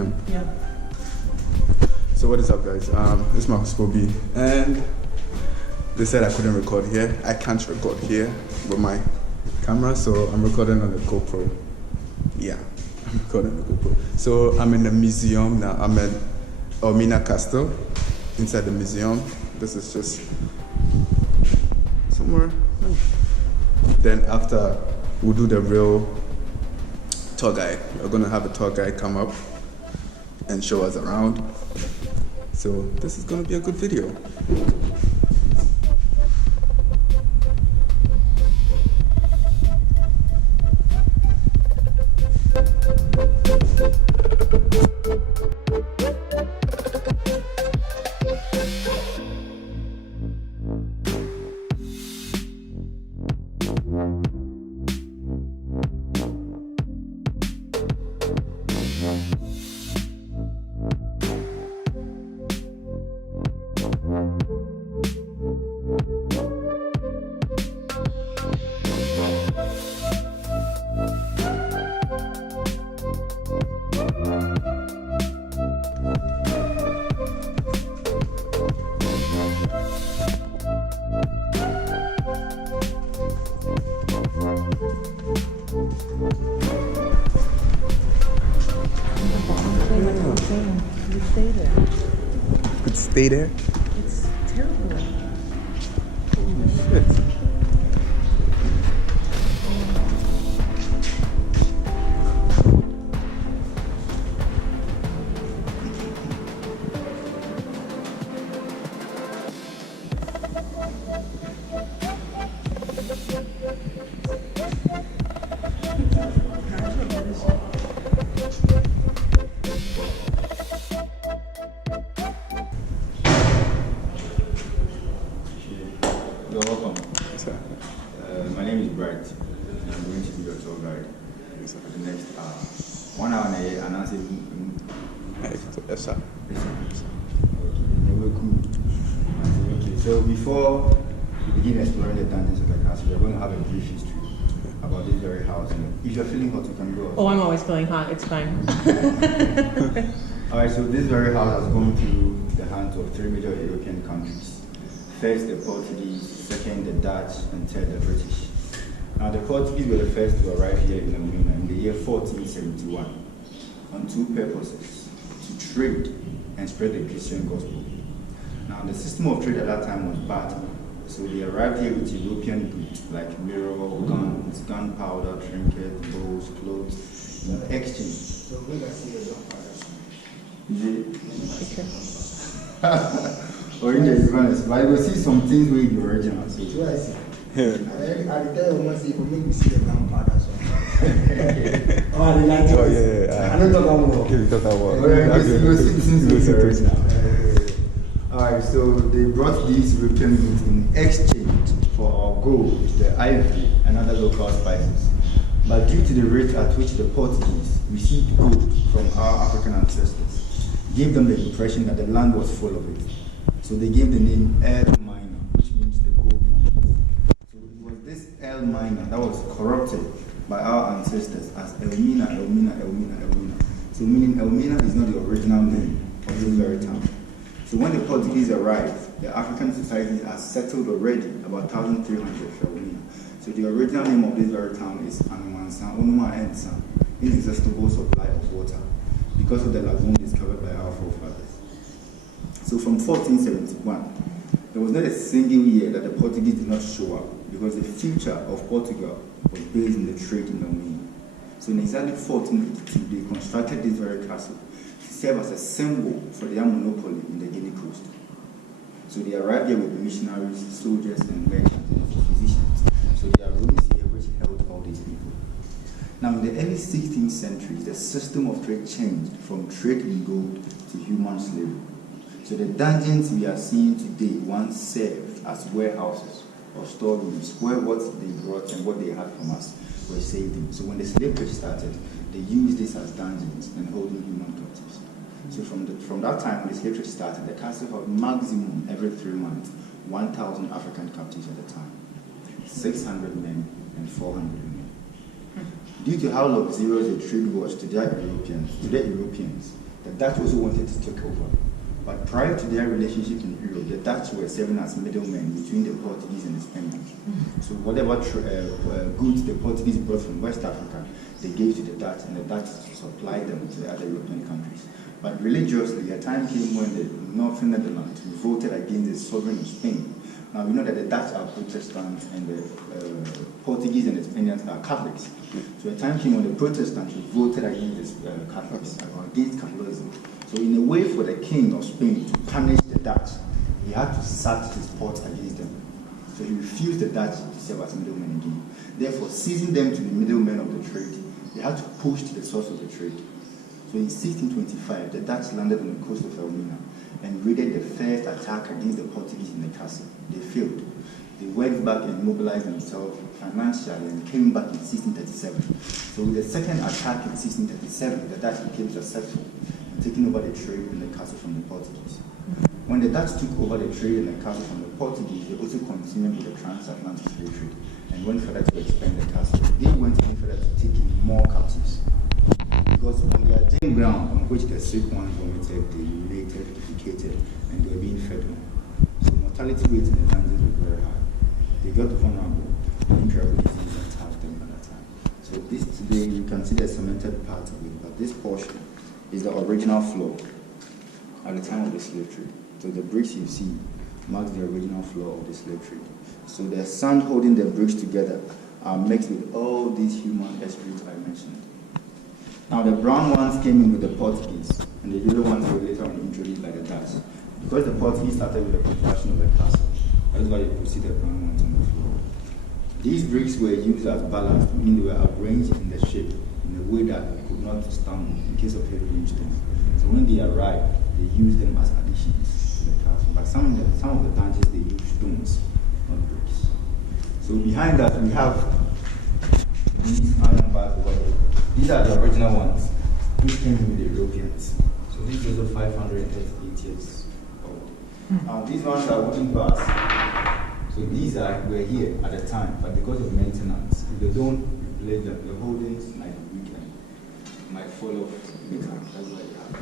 Film. Yeah. So what is up, guys? This is Marcus Kobe, and they said I couldn't record here. I can't record here with my camera, so I'm recording on the GoPro. Yeah, I'm recording on the GoPro. So I'm in the museum now. I'm at Elmina Castle, inside the museum. This is just somewhere. Then after, we'll do the real tour guide. We're gonna have a tour guide come up and show us around. So this is gonna be a good video. Stay there. It's terrible. Holy shit. You're welcome. My name is Bright, and I'm going to be your tour guide for the next 1 hour and a half, and I'll say, Yes, sir. Okay, so before we begin exploring the dungeons of the castle, we're going to have a brief history about this very house. And if you're feeling hot, you can go. Oh, I'm always feeling hot. It's fine. Alright, so this very house has gone through the hands of 3 major European countries. First the Portuguese, second the Dutch, and third the British. Now the Portuguese were the first to arrive here in Elmina in the year 1471 on 2 purposes: to trade and spread the Christian gospel. Now the system of trade at that time was barter, so they arrived here with European goods like mirror, guns, gunpowder, trinkets, bows, clothes, in exchange. So good to see your or in the advance, but I will see some things with the original. So I see. I tell you once if you make me see the gunpowder. Oh, like Oh yeah. I don't talk about war. Okay, talk about war. You'll see things with the original. Alright, so they brought these European goods in exchange for our gold, the ivory, and other local spices. But due to the rate at which the Portuguese received gold from our African ancestors, gave them the impression that the land was full of it. So they gave the name Elmina, which means the gold mine. So it was this Elmina that was corrupted by our ancestors as Elmina. So meaning Elmina is not the original name of this very town. So when the Portuguese arrived, the African society has settled already about 1,300 Elmina. So the original name of this very town is Anumansan, Onuma Ensan, inexhaustible supply of water, because of the lagoon discovered by our forefathers. So from 1471, there was not a single year that the Portuguese did not show up, because the future of Portugal was based in the trade in Elmina. So in exactly 1482, they constructed this very castle to serve as a symbol for their monopoly in the Guinea coast. So they arrived here with missionaries, soldiers, and merchants, and physicians. So there are rooms here which held all these people. Now in the early 16th century, the system of trade changed from trade in gold to human slavery. So the dungeons we are seeing today once served as warehouses or storerooms where what they brought and what they had from us were saved in. So when the slave trade started, they used this as dungeons and holding human captives. So from that time when the slave trade started, the castle held maximum every 3 months 1,000 African captives at a time, 600 men and 400 women. Due to how luxurious the trade was to the Europeans, The Dutch also wanted to take over. But prior to their relationship in Europe, the Dutch were serving as middlemen between the Portuguese and the Spaniards. So whatever goods the Portuguese brought from West Africa, they gave to the Dutch, and the Dutch supplied them to the other European countries. But religiously, a time came when the Northern Netherlands revolted against the sovereign of Spain. Now we know that the Dutch are Protestants and the Portuguese and the Spaniards are Catholics. So a time came when the Protestants revolted against the Catholics, against Catholicism. So in a way for the king of Spain to punish the Dutch, he had to set his port against them. So he refused the Dutch to serve as middlemen again. Therefore, seizing them to the middlemen of the trade, they had to push to the source of the trade. So in 1625, the Dutch landed on the coast of Elmina and raided the first attack against the Portuguese in the castle. They failed. They went back and mobilized themselves financially and came back in 1637. So with the second attack in 1637, the Dutch became successful in taking over the trade in the castle from the Portuguese. When the Dutch took over the trade in the castle from the Portuguese, they also continued with the transatlantic slave trade and went further to expand the castle. They went even further to take in more captives. Because on their den ground on which the sick ones vomited, they urinated, defecated, and they were being fed on. So mortality rates in the dungeons were very high. They got vulnerable, incurable disease attacked them at that time. So this today you can see the cemented part of it, but this portion is the original floor at the time of the slave trade. So the bricks you see marks the original floor of the slave trade. So the sand holding the bricks together are mixed with all these human excretions I mentioned. Now the brown ones came in with the Portuguese, and the yellow ones were later on introduced by the Dutch. Because the Portuguese started with the construction of the castle, that's why you could see the brown ones on the floor. These bricks were used as ballast, meaning they were arranged in the shape in a way that they could not stand in case of heavy rainstorm. So when they arrived, they used them as additions to the castle. But some of the dungeons, they used stones, not bricks. So behind that, we have these iron bars over here. These are the original ones, which came with the Europeans. So these are also 538 years old. These ones are wooden bars. So these were here at the time, but because of maintenance, if they don't replace them, the holdings might weaken, might fall off later. That's why they have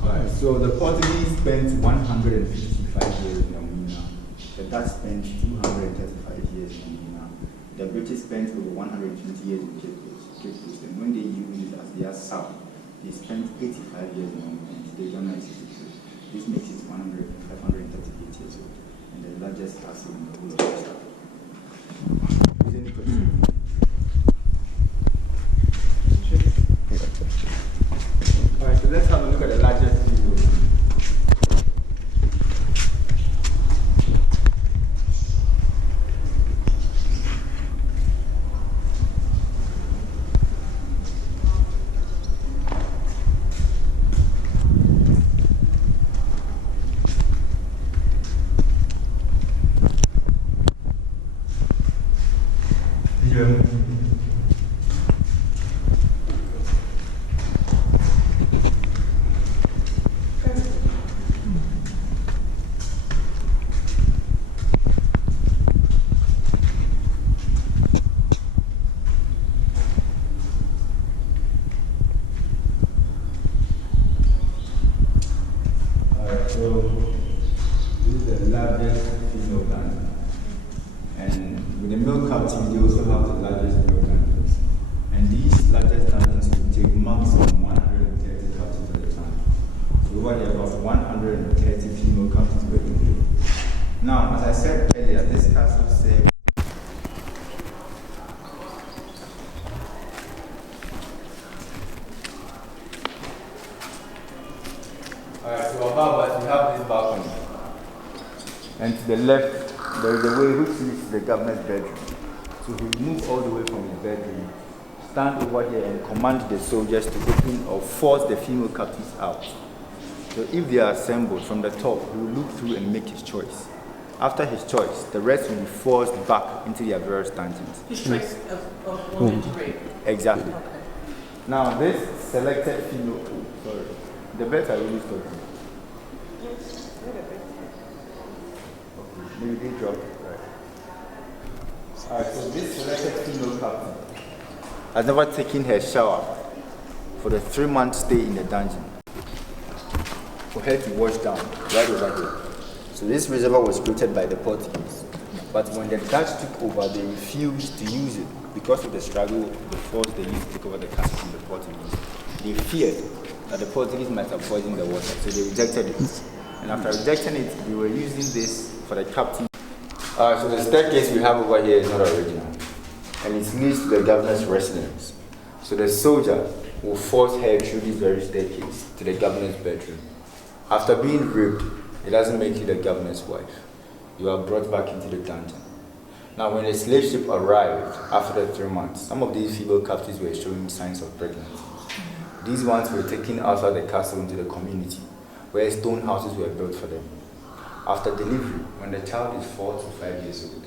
to. Alright, so the Portuguese spent 155 years in Elmina. The Dutch spent 235 years in Elmina. The British spent over 120 years in Cape Coast, and when they used it as their south, they spent 85 years in Elmina. They done 1962. This makes it 538 years old, and the largest castle in the whole of West Africa. Is there any question? Alright, so let's have a look at the largest field. The left, there is a way which leads to the governor's bedroom. So he will move all the way from his bedroom, stand over here and command the soldiers to open or force the female captives out. So if they are assembled from the top, he will look through and make his choice. After his choice, the rest will be forced back into their various dungeons. His choice of woman to rape. Exactly. Okay. Now this selected female, sorry, the beds are really struggling. Maybe they dropped it, right? Alright, so this selected female captain has never taken her shower for the 3-month stay in the dungeon, for her to wash down right over here. So this reservoir was created by the Portuguese. But when the Dutch took over, they refused to use it because of the struggle, the force they used to take over the castle from the Portuguese. They feared that the Portuguese might have poisoned the water, so they rejected it. And after rejecting it, they were using this for the captain. So the staircase we have over here is not original, and it leads to the governor's residence. So the soldier will force her through this very staircase to the governor's bedroom. After being raped, it doesn't make you the governor's wife. You are brought back into the dungeon. Now, when the slave ship arrived after the 3 months, some of these female captives were showing signs of pregnancy. These ones were taken outside the castle into the community, where stone houses were built for them. After delivery, when the child is 4 to 5 years old,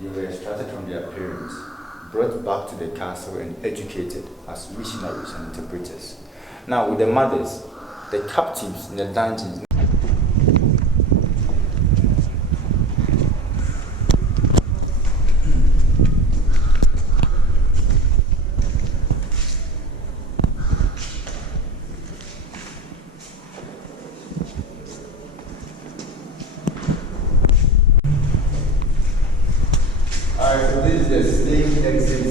they were extracted from their parents, brought back to the castle and educated as missionaries and interpreters. Now, with the mothers, the captives in the dungeons, so this is the slave exit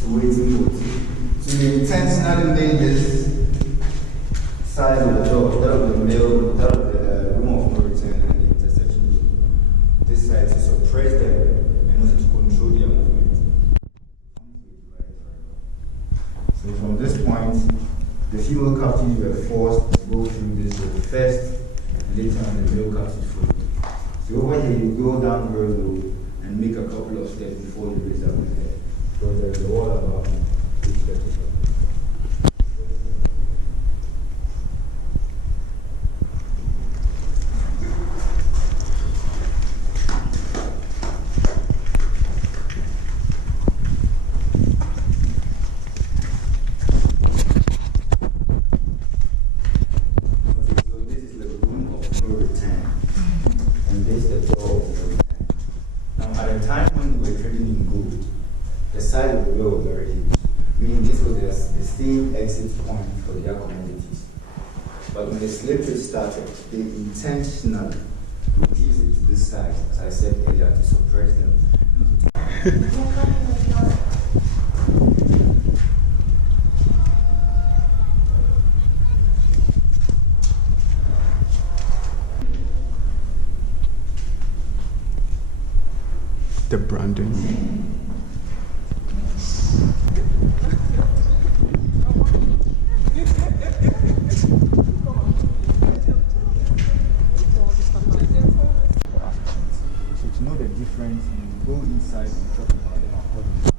to waiting boat. So we intentionally made this side of the door, that of the male, that of the room of no return, and the intersection door. This side to suppress them and also to control their movement. So from this point, the female captives were forced to go through this door first, and later on the male captives followed. So over here you go down very low and make a couple of steps before you raise up your head. Because there is a wall above you. So this is the room of no return. And this is the door of no return. Now, at the time when we were trading in gold, the size of the door was very huge, meaning this was the same exit point for their commodities. But when the slave trade started, they intentionally reduced it to this size, as I said earlier, to suppress them. The branding. So to know the difference, you go inside and talk about them accordingly.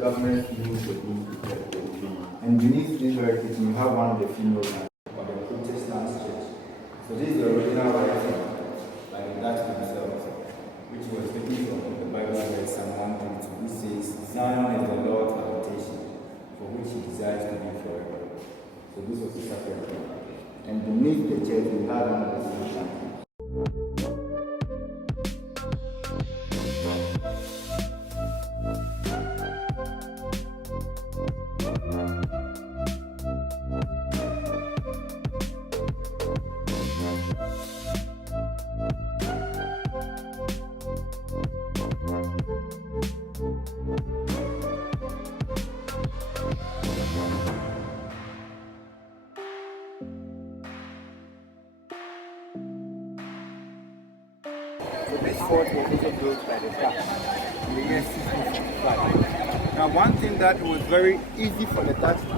Government use the being prepared. And beneath this very kitchen, you have one of the female or the Protestant church. So this is the original writing by the Dutch themselves. son is the Lord's habitation, for which he desires to be forever. So this was the sacred place. And beneath the church we had another sunshine. So this fort was also built by the Dutch in the year 1665. Now one thing that was very easy for the Dutch to do.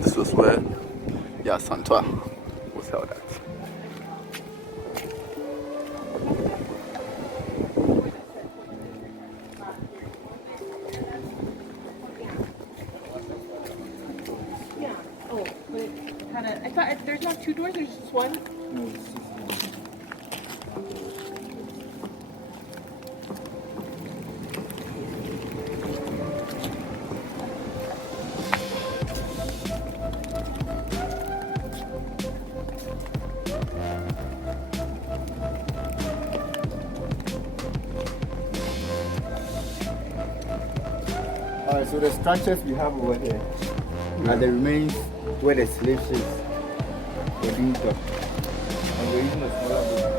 This was where Santoa was held at. Yeah. Oh, but it kind of. I thought there's not two doors. There's just one. Alright, so the structures we have over here are the remains where the slave ships were being docked. And we're using a smaller boat.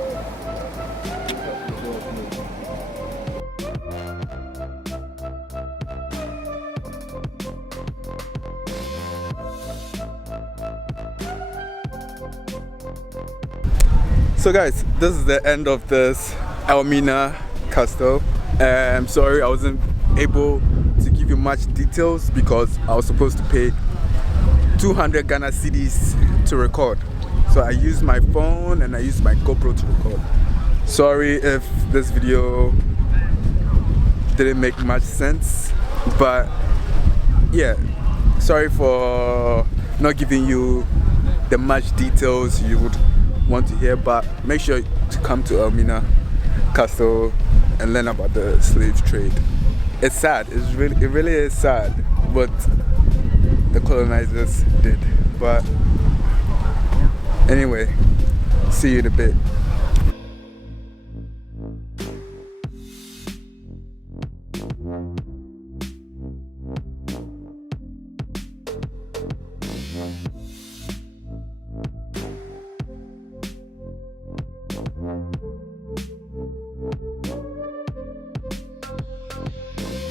So guys, this is the end of this Elmina castle. I'm sorry I wasn't able to give you much details because I was supposed to pay 200 Ghana cedis to record. So I used my phone and I used my GoPro to record. Sorry if this video didn't make much sense, but yeah, sorry for not giving you the much details you would want to hear, but make sure to come to Elmina Castle and learn about the slave trade. It's sad, it really is sad what the colonizers did, but anyway, see you in a bit.